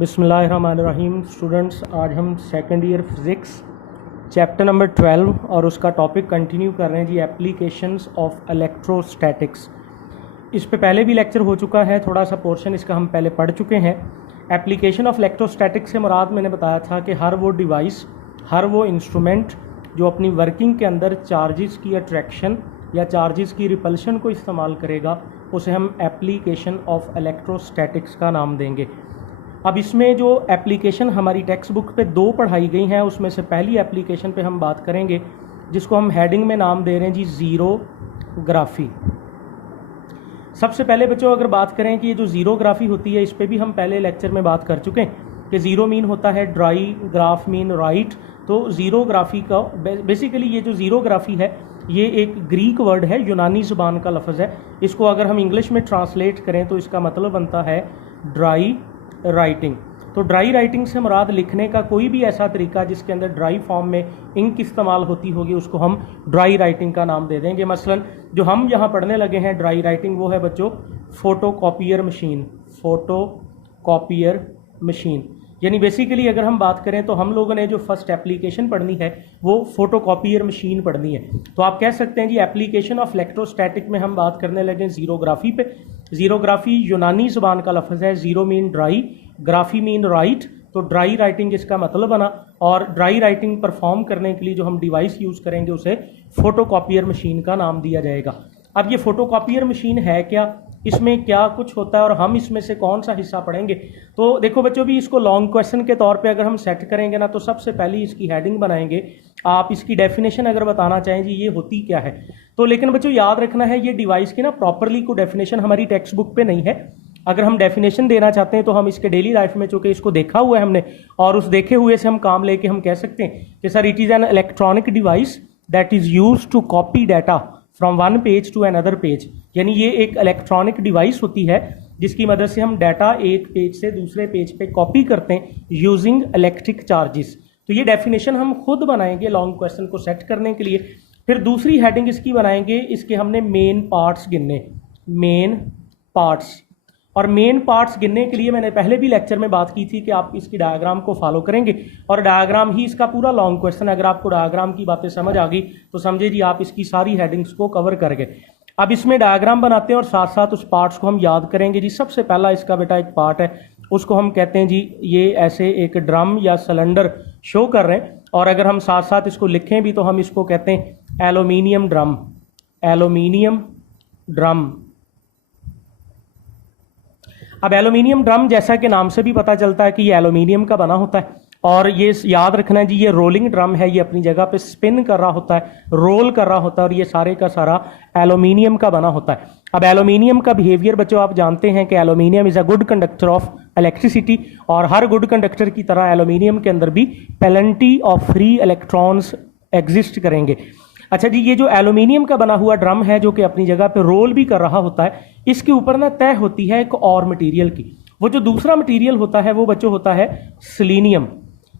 बिस्मिल्लाहिर्रहमानिर्रहीम। स्टूडेंट्स, आज हम second year physics chapter number 12 और उसका टॉपिक कंटिन्यू कर रहे हैं जी, एप्लीकेशंस ऑफ इलेक्ट्रोस्टैटिक्स। इस पे पहले भी लेक्चर हो चुका है, थोड़ा सा पोर्शन इसका हम पहले पढ़ चुके हैं। एप्लीकेशन ऑफ इलेक्ट्रोस्टैटिक्स से मुराद मैंने बताया था कि हर वो डिवाइस, हर वो इंस्ट्रूमेंट जो अपनी वर्किंग के अंदर चार्जेस की अट्रैक्शन या चार्जेस की रिपल्शन को इस्तेमाल करेगा, उसे हम एप्लीकेशन ऑफ इलेक्ट्रोस्टैटिक्स का नाम देंगे। अब इसमें जो एप्लीकेशन हमारी टेक्स्ट बुक पे दो पढ़ाई गई हैं, उसमें से पहली एप्लीकेशन पे हम बात करेंगे जिसको हम हेडिंग में नाम दे रहे हैं जी, ज़ीरोग्राफी। सबसे पहले बच्चों अगर बात करें कि ये जो ज़ीरोग्राफी होती है, इस पे भी हम पहले लेक्चर में बात कर चुके हैं कि ज़ीरो मीन होता है ड्राई, ग्राफ मीन राइट। तो ज़ीरोग्राफी का बेसिकली ये जो ज़ीरोग्राफी है ये एक ग्रीक वर्ड है, यूनानी ज़ुबान का लफ्ज़ है। इसको अगर हम इंग्लिश में ट्रांसलेट करें तो इसका मतलब बनता है ड्राई राइटिंग। तो ड्राई राइटिंग से मुराद लिखने का कोई भी ऐसा तरीका जिसके अंदर ड्राई फॉर्म में इंक इस्तेमाल होती होगी, उसको हम ड्राई राइटिंग का नाम दे देंगे। मसलन जो हम यहाँ पढ़ने लगे हैं ड्राई राइटिंग, वो है बच्चों फोटोकॉपियर मशीन। फोटोकॉपियर मशीन यानी बेसिकली अगर हम बात करें तो हम लोगों ने जो फर्स्ट एप्लीकेशन पढ़नी है वो फोटोकॉपियर मशीन पढ़नी है। तो आप कह सकते हैं जी, एप्लीकेशन ऑफ इलेक्ट्रोस्टैटिक में हम बात करने लगे ज़ीरोग्राफी पे। ज़ीरोग्राफी यूनानी ज़ुबान का लफ्ज़ है, zero mean dry, graphy mean right. तो ड्राई राइटिंग इसका मतलब बना, और ड्राई राइटिंग परफॉर्म करने के लिए जो हम डिवाइस यूज़ करेंगे उसे फोटोकॉपियर मशीन का नाम दिया जाएगा। अब ये फोटोकॉपियर मशीन है क्या, इसमें क्या कुछ होता है और हम इसमें से कौन सा हिस्सा पढ़ेंगे। तो देखो बच्चों, भी इसको लॉन्ग क्वेश्चन के तौर पे अगर हम सेट करेंगे ना, तो सबसे पहले इसकी हेडिंग बनाएंगे। आप इसकी डेफिनेशन अगर बताना चाहें जी, ये होती क्या है। तो लेकिन बच्चों याद रखना है, ये डिवाइस की ना प्रॉपरली कोई डेफिनेशन हमारी टेक्स्ट बुक पे नहीं है। अगर हम डेफिनेशन देना चाहते हैं तो हम इसके डेली लाइफ में, चूंकि इसको देखा हुआ है हमने और उस देखे हुए से हम काम लेके हम कह सकते हैं कि sir it is an electronic device that is use to copy data from one page to another page. यानी ये एक इलेक्ट्रॉनिक डिवाइस होती है जिसकी मदद से हम डाटा एक पेज से दूसरे पेज पे कॉपी करते हैं यूजिंग इलेक्ट्रिक चार्जेस। तो ये डेफिनेशन हम खुद बनाएंगे लॉन्ग क्वेश्चन को सेट करने के लिए। फिर दूसरी हेडिंग इसकी बनाएंगे, इसके हमने मेन पार्ट्स गिनने, मेन पार्ट्स। और मेन पार्ट्स गिनने के लिए मैंने पहले भी लेक्चर में बात की थी कि आप इसकी डायग्राम को फॉलो करेंगे और डायग्राम ही इसका पूरा लॉन्ग क्वेश्चन है। अगर आपको डायग्राम की बातें समझ आ गई तो समझे जी आप इसकी सारी हेडिंग्स को कवर कर गए। अब इसमें डायग्राम बनाते हैं और साथ साथ उस पार्ट्स को हम याद करेंगे जी। सबसे पहला इसका बेटा एक पार्ट है, उसको हम कहते हैं जी, ये ऐसे एक ड्रम या सिलेंडर शो कर रहे हैं, और अगर हम साथ साथ इसको लिखें भी तो हम इसको कहते हैं एल्यूमिनियम ड्रम। Aluminium drum. अब एल्यूमिनियम ड्रम जैसा कि नाम से भी पता चलता है कि ये एल्यूमिनियम का बना होता है, और ये याद रखना है जी, ये रोलिंग ड्रम है, ये अपनी जगह पे स्पिन कर रहा होता है, रोल कर रहा होता है, और ये सारे का सारा एल्यूमिनियम का बना होता है। अब एल्यूमिनियम का बिहेवियर बच्चों आप जानते हैं कि aluminium is a good conductor of electricity, और हर गुड कंडक्टर की तरह एल्यूमिनियम के अंदर भी plenty of free electrons exist करेंगे। अच्छा जी, ये जो एल्यूमिनियम का बना हुआ ड्रम है जो कि अपनी जगह पे रोल भी कर रहा होता है, इसके ऊपर ना तय होती है एक और मटेरियल की। वो जो दूसरा मटेरियल होता है वो बच्चों होता है सेलेनियम।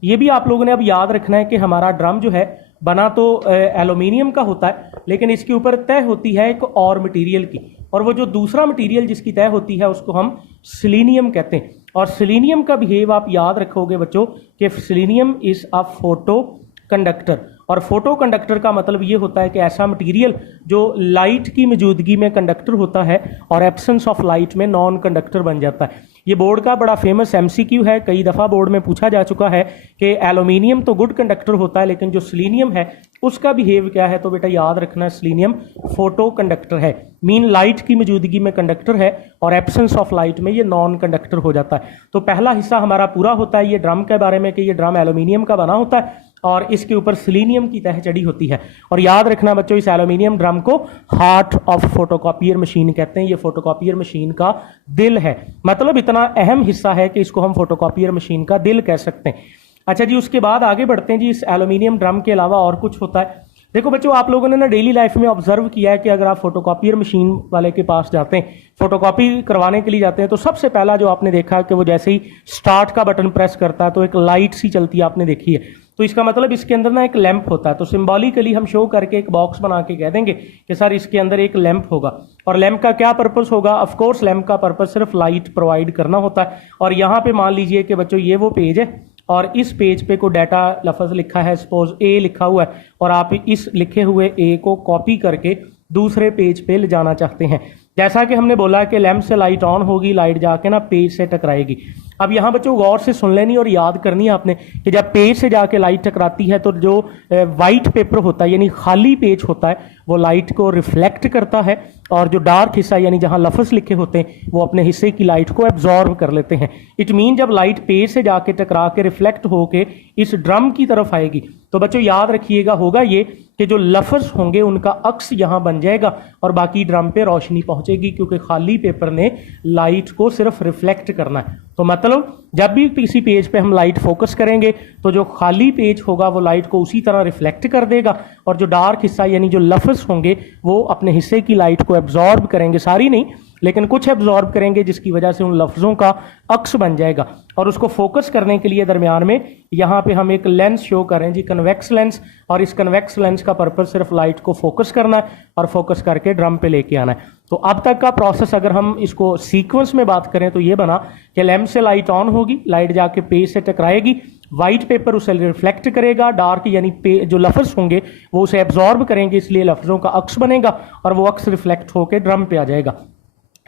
ये भी आप लोगों ने अब याद रखना है कि हमारा ड्रम जो है बना तो एल्यूमिनियम का होता है, लेकिन इसके ऊपर तय होती है एक और मटेरियल की, और वो जो दूसरा मटेरियल जिसकी तय होती है उसको हम सेलेनियम कहते हैं। और सेलेनियम का बिहेव आप याद रखोगे बच्चों कि selenium is a photo conductor. और फोटो कंडक्टर का मतलब ये होता है कि ऐसा मटेरियल जो लाइट की मौजूदगी में कंडक्टर होता है और एब्सेंस ऑफ लाइट में नॉन कंडक्टर बन जाता है। ये बोर्ड का बड़ा फेमस एमसीक्यू है, कई दफ़ा बोर्ड में पूछा जा चुका है कि एल्यूमिनियम तो गुड कंडक्टर होता है, लेकिन जो सेलेनियम है उसका बिहेव क्या है। तो बेटा याद रखना, सेलेनियम फोटो कंडक्टर है, मीन लाइट की मौजूदगी में कंडक्टर है और एब्सेंस ऑफ लाइट में ये नॉन कंडक्टर हो जाता है। तो पहला हिस्सा हमारा पूरा होता है ये ड्रम के बारे में कि ये ड्रम एल्यूमिनियम का बना होता है और इसके ऊपर सेलेनियम की तह चढ़ी होती है। और याद रखना बच्चों, इस एल्यूमिनियम ड्रम को हार्ट ऑफ फोटोकॉपियर मशीन कहते हैं। ये फोटोकॉपियर मशीन का दिल है, मतलब इतना अहम हिस्सा है कि इसको हम फोटोकॉपियर मशीन का दिल कह सकते हैं। अच्छा जी, उसके बाद आगे बढ़ते हैं जी। इस एल्यूमिनियम ड्रम के अलावा और कुछ होता है। देखो बच्चों, आप लोगों ने ना डेली लाइफ में ऑब्जर्व किया है कि अगर आप फोटोकॉपियर मशीन वाले के पास जाते हैं, फोटोकॉपी करवाने के लिए जाते हैं, तो सबसे पहला जो आपने देखा कि वो जैसे ही स्टार्ट का बटन प्रेस करता है तो एक लाइट सी चलती है, आपने देखी है। तो इसका मतलब इसके अंदर ना एक लैंप होता है। तो सिंबॉलिकली हम शो करके एक बॉक्स बना के कह देंगे कि सर इसके अंदर एक लैंप होगा। और लैंप का क्या पर्पस होगा? ऑफ कोर्स लैंप का पर्पस सिर्फ लाइट प्रोवाइड करना होता है। और यहाँ पे मान लीजिए कि बच्चों ये वो पेज है और इस पेज पे कोई डाटा लफ्ज़ लिखा है, सपोज ए लिखा हुआ है, और आप इस लिखे हुए ए को कॉपी करके दूसरे पेज पे ले जाना चाहते हैं। जैसा कि हमने बोला कि लैंप से लाइट ऑन होगी, लाइट जाके ना पेज से टकराएगी। अब यहाँ बच्चों गौर से सुन लेनी और याद करनी है आपने कि जब पेज से जाके लाइट टकराती है तो जो वाइट पेपर होता है यानी खाली पेज होता है वो लाइट को रिफ्लेक्ट करता है, और जो डार्क हिस्सा यानी जहाँ लफ्ज़ लिखे होते हैं वो अपने हिस्से की लाइट को एब्जॉर्ब कर लेते हैं। इट मीन जब लाइट पेज से जाके टकरा के रिफ्लेक्ट होके इस ड्रम की तरफ आएगी तो बच्चों याद रखिएगा होगा ये कि जो लफ्ज़ होंगे उनका अक्स यहाँ बन जाएगा और बाकी ड्रम पे रोशनी पहुंचेगी, क्योंकि खाली पेपर ने लाइट को सिर्फ रिफ्लेक्ट करना है। तो मतलब जब भी किसी पेज पे हम लाइट फोकस करेंगे तो जो खाली पेज होगा वो लाइट को उसी तरह रिफ्लेक्ट कर देगा, और जो डार्क हिस्सा यानी जो लफ्ज़ होंगे वो अपने हिस्से की लाइट को एब्जॉर्ब करेंगे, सारी नहीं लेकिन कुछ एब्जॉर्ब करेंगे, जिसकी वजह से उन लफ्ज़ों का अक्स बन जाएगा। और उसको फोकस करने के लिए दरमियान में यहाँ पे हम एक लेंस शो कर रहे हैं जी, कन्वेक्स लेंस, और इस कन्वेक्स लेंस का पर्पस सिर्फ लाइट को फोकस करना है और फोकस करके ड्रम पे लेके आना है। तो अब तक का प्रोसेस अगर हम इसको सीक्वेंस में बात करें तो ये बना कि लैंप से लाइट ऑन होगी, लाइट जाके पेज से टकराएगी, वाइट पेपर उसे रिफ्लेक्ट करेगा, डार्क यानी जो लफ्ज़ होंगे वो उसे एब्जॉर्ब करेंगे, इसलिए लफ्ज़ों का अक्स बनेगा और वो अक्स रिफ्लेक्ट होकर ड्रम पे आ जाएगा।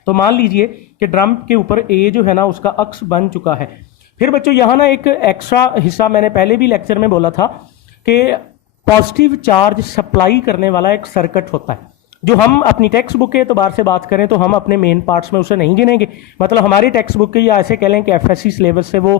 तो मान लीजिए कि ड्रम के ऊपर ए जो है ना उसका अक्स बन चुका है। फिर बच्चों यहाँ ना एक एक्स्ट्रा हिस्सा मैंने पहले भी लेक्चर में बोला था कि पॉजिटिव चार्ज सप्लाई करने वाला एक सर्किट होता है, जो हम अपनी टेक्स्ट बुक के एतबार से बात करें तो हम अपने मेन पार्ट्स में उसे नहीं गिनेंगे। मतलब हमारी टेक्स्ट बुक के या ऐसे कह लें कि एफएससी सिलेबस से वो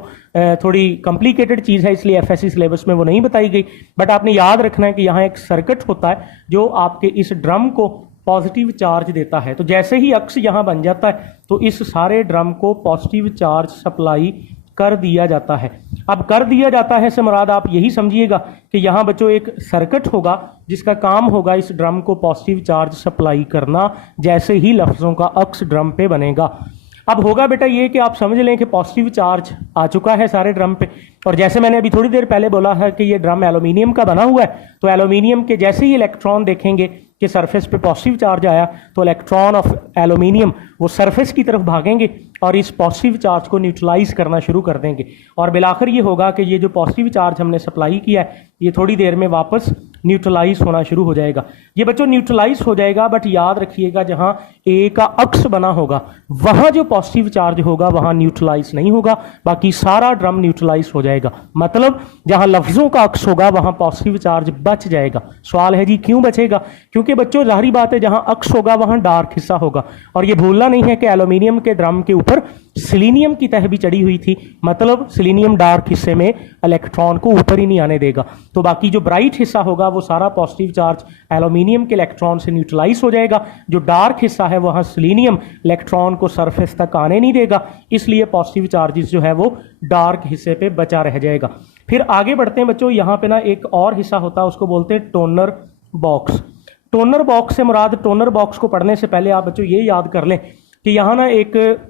थोड़ी कॉम्प्लिकेटेड चीज़ है, इसलिए एफएससी सिलेबस में वो नहीं बताई गई। बट आपने याद रखना है कि यहाँ एक सर्किट होता है जो आपके इस ड्रम को पॉजिटिव चार्ज देता है। तो जैसे ही अक्स यहाँ बन जाता है तो इस सारे ड्रम को पॉजिटिव चार्ज सप्लाई कर दिया जाता है। अब कर दिया जाता है से मुराद आप यही समझिएगा कि यहाँ बच्चों एक सर्किट होगा जिसका काम होगा इस ड्रम को पॉजिटिव चार्ज सप्लाई करना, जैसे ही लफ्ज़ों का अक्स ड्रम पे बनेगा। अब होगा बेटा ये कि आप समझ लें कि पॉजिटिव चार्ज आ चुका है सारे ड्रम पे, और जैसे मैंने अभी थोड़ी देर पहले बोला है कि ये ड्रम एल्यूमिनियम का बना हुआ है, तो एल्यूमिनियम के जैसे ही इलेक्ट्रॉन देखेंगे कि सरफेस पे पॉजिटिव चार्ज आया तो इलेक्ट्रॉन ऑफ एल्यूमिनियम वो सरफेस की तरफ भागेंगे और इस पॉजिटिव चार्ज को न्यूट्रलाइज करना शुरू कर देंगे, और बिलाखिर ये होगा कि ये जो पॉजिटिव चार्ज हमने सप्लाई किया है ये थोड़ी देर में वापस न्यूट्रलाइज होना शुरू हो जाएगा। ये बच्चों न्यूट्रलाइज हो जाएगा, बट याद रखिएगा जहां ए का अक्स बना होगा वहां जो पॉजिटिव चार्ज होगा वहां न्यूट्रलाइज नहीं होगा, बाकी सारा ड्रम न्यूट्रलाइज हो जाएगा। मतलब जहां लफ्जों का अक्स होगा वहां पॉजिटिव चार्ज बच जाएगा। सवाल है जी क्यों बचेगा? क्योंकि बच्चों जाहिर बात है जहां अक्स होगा वहां डार्क हिस्सा होगा, और ये भूलना नहीं है कि एल्यूमिनियम के ड्रम के ऊपर सिलीनियम की तह भी चढ़ी हुई थी, मतलब सिलीनियम डार्क हिस्से में इलेक्ट्रॉन को ऊपर ही नहीं आने देगा। तो बाकी जो ब्राइट हिस्सा होगा वो सारा पॉजिटिव चार्ज एल्यूमिनियम के इलेक्ट्रॉन से न्यूट्रलाइज हो जाएगा, जो डार्क हिस्सा है वहां सिलीनियम इलेक्ट्रॉन को सरफेस तक आने नहीं देगा, इसलिए पॉजिटिव चार्जेस जो है वो डार्क हिस्से पे बचा रह जाएगा। फिर आगे बढ़ते हैं बच्चों, यहाँ पे ना एक और हिस्सा होता है उसको बोलते हैं टोनर बॉक्स। टोनर बॉक्स से मुराद, टोनर बॉक्स को पढ़ने से पहले आप बच्चों ये याद कर लें कि यहाँ ना एक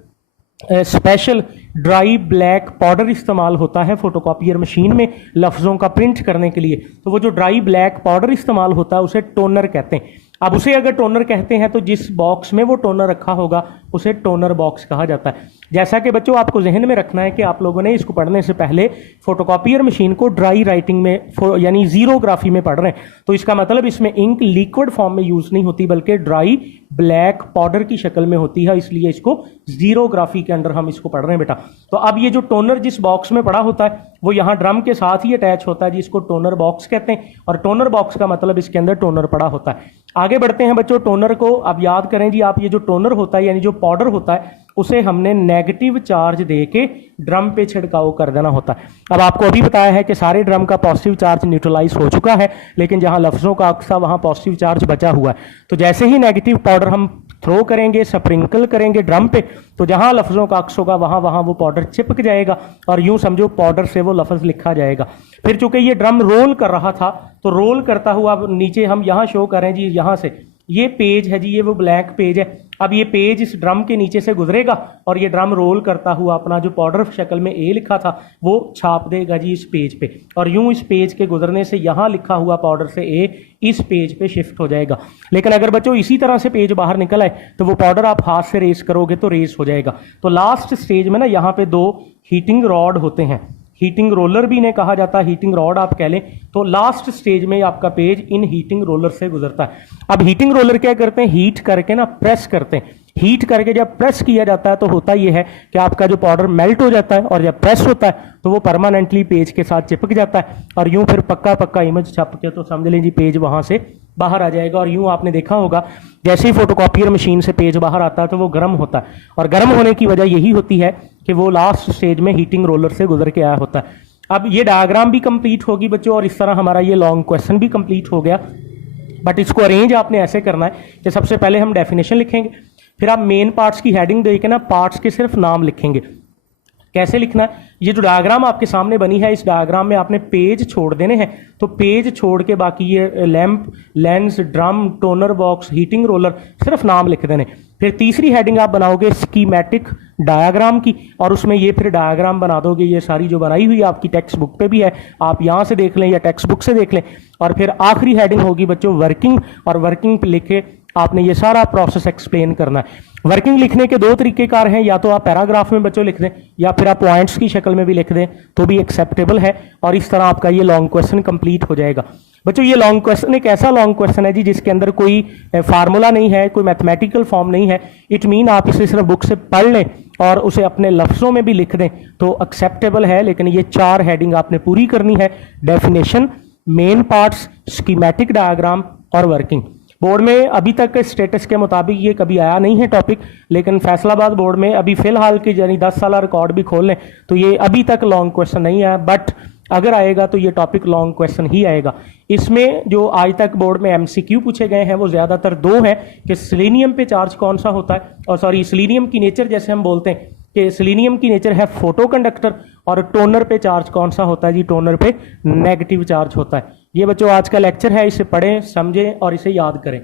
स्पेशल ड्राई ब्लैक पाउडर इस्तेमाल होता है फोटोकॉपियर मशीन में लफ्ज़ों का प्रिंट करने के लिए। तो वो जो ड्राई ब्लैक पाउडर इस्तेमाल होता है उसे टोनर कहते हैं। अब उसे अगर टोनर कहते हैं तो जिस बॉक्स में वो टोनर रखा होगा उसे टोनर बॉक्स कहा जाता है। जैसा कि बच्चों आपको जहन में रखना है कि आप लोगों ने इसको पढ़ने से पहले फोटोकॉपियर मशीन को ड्राई राइटिंग में यानी जीरोग्राफी में पढ़ रहे हैं, तो इसका मतलब इसमें इंक लिक्विड फॉर्म में यूज़ नहीं होती बल्कि ड्राई ब्लैक पाउडर की शक्ल में होती है, इसलिए इसको जीरोग्राफी के अंदर हम इसको पढ़ रहे हैं बेटा। तो अब ये जो टोनर जिस बॉक्स में पड़ा होता है वो यहाँ ड्रम के साथ ही अटैच होता है, जिसको टोनर बॉक्स कहते हैं, और टोनर बॉक्स का मतलब इसके अंदर टोनर पड़ा होता है। आगे बढ़ते हैं बच्चों, टोनर को अब याद करें जी आप, ये जो टोनर होता है यानी जो पाउडर होता है उसे हमने नेगेटिव चार्ज देके ड्रम पे छिड़काव कर देना होता है। अब आपको अभी बताया है कि सारे ड्रम का पॉजिटिव चार्ज न्यूट्रलाइज हो चुका है, लेकिन जहां लफ्जों का अक्सा वहां पॉजिटिव चार्ज बचा हुआ है। तो जैसे ही नेगेटिव पाउडर हम थ्रो करेंगे, स्प्रिंकल करेंगे ड्रम पे, तो जहां लफ्जों का अक्स होगा वहां वहां वो पाउडर चिपक जाएगा और यूं समझो पाउडर से वो लफ्ज लिखा जाएगा। फिर चूंकि ये ड्रम रोल कर रहा था तो रोल करता हुआ नीचे हम यहाँ शो करें जी, यहाँ से ये पेज है जी, ये वो ब्लैक पेज है। अब ये पेज इस ड्रम के नीचे से गुजरेगा और ये ड्रम रोल करता हुआ अपना जो पाउडर शक्ल में ए लिखा था वो छाप देगा जी इस पेज पे, और यूं इस पेज के गुजरने से यहाँ लिखा हुआ पाउडर से ए इस पेज पे शिफ्ट हो जाएगा। लेकिन अगर बच्चों इसी तरह से पेज बाहर निकल आए तो वो पाउडर आप हाथ से रेस करोगे तो रेस हो जाएगा। तो लास्ट स्टेज में ना यहाँ पे 2 हीटिंग रॉड होते हैं, हीटिंग रोलर भी इन्हें कहा जाता है, हीटिंग रॉड आप कह लें। तो लास्ट स्टेज में आपका पेज इन हीटिंग रोलर से गुजरता है। अब हीटिंग रोलर क्या करते हैं, हीट करके ना प्रेस करते हैं। हीट करके जब प्रेस किया जाता है तो होता यह है कि आपका जो पाउडर मेल्ट हो जाता है, और जब प्रेस होता है तो वो परमानेंटली पेज के साथ चिपक जाता है, और यूं फिर पक्का पक्का इमेज छप के तो समझ लें जी पेज वहां से बाहर आ जाएगा। और यूं आपने देखा होगा जैसे ही फोटोकॉपियर मशीन से पेज बाहर आता है तो वो गर्म होता है, और गर्म होने की वजह यही होती है कि वो लास्ट स्टेज में हीटिंग रोलर से गुजर के आया होता है। अब ये डायग्राम भी कंप्लीट होगी बच्चों, और इस तरह हमारा ये लॉन्ग क्वेश्चन भी कंप्लीट हो गया। बट इसको अरेंज आपने ऐसे करना है कि सबसे पहले हम डेफिनेशन लिखेंगे, फिर आप मेन पार्ट्स की हेडिंग देके ना पार्ट्स के सिर्फ नाम लिखेंगे। कैसे लिखना है, ये जो डायग्राम आपके सामने बनी है इस डायग्राम में आपने पेज छोड़ देने हैं, तो पेज छोड़ के बाकी ये lamp, lens, drum, toner box, heating roller सिर्फ नाम लिख देने। फिर तीसरी हेडिंग आप बनाओगे स्कीमेटिक डायग्राम की, और उसमें ये फिर डायग्राम बना दोगे, ये सारी जो बनाई हुई आपकी टेक्स्ट बुक पे भी है, आप यहाँ से देख लें या टेक्स्ट बुक से देख लें। और फिर आखिरी हेडिंग होगी बच्चों वर्किंग, और वर्किंग पे लिखे आपने ये सारा प्रोसेस एक्सप्लेन करना है। वर्किंग लिखने के 2 तरीकेकार हैं, या तो आप पैराग्राफ में बच्चों लिख दें या फिर आप पॉइंट्स की शक्ल में भी लिख दें तो भी एक्सेप्टेबल है, और इस तरह आपका ये लॉन्ग क्वेश्चन कंप्लीट हो जाएगा। बच्चों ये लॉन्ग क्वेश्चन एक ऐसा लॉन्ग क्वेश्चन है जी जिसके अंदर कोई फार्मूला नहीं है, कोई मैथमेटिकल फॉर्म नहीं है। इट मीन आप इसे सिर्फ बुक से पढ़ लें और उसे अपने लफ्ज़ों में भी लिख दें तो एक्सेप्टेबल है। लेकिन ये 4 हेडिंग आपने पूरी करनी है, definition, main parts, schematic diagram और वर्किंग। बोर्ड में अभी तक स्टेटस के मुताबिक ये कभी आया नहीं है टॉपिक, लेकिन फैसलाबाद बोर्ड में अभी फिलहाल के यानी 10 साल रिकॉर्ड भी खोल लें तो ये अभी तक लॉन्ग क्वेश्चन नहीं आया, बट अगर आएगा तो ये टॉपिक लॉन्ग क्वेश्चन ही आएगा। इसमें जो आज तक बोर्ड में एमसीक्यू पूछे गए हैं वो ज़्यादातर 2 हैं कि सेलेनियम पे चार्ज कौन सा होता है, और सॉरी सेलेनियम की नेचर जैसे हम बोलते हैं कि सेलेनियम की नेचर है फोटो कंडक्टर, और टोनर पे चार्ज कौन सा होता है जी, टोनर पे नेगेटिव चार्ज होता है। ये बच्चों आज का लेक्चर है, इसे पढ़ें, समझें और इसे याद करें।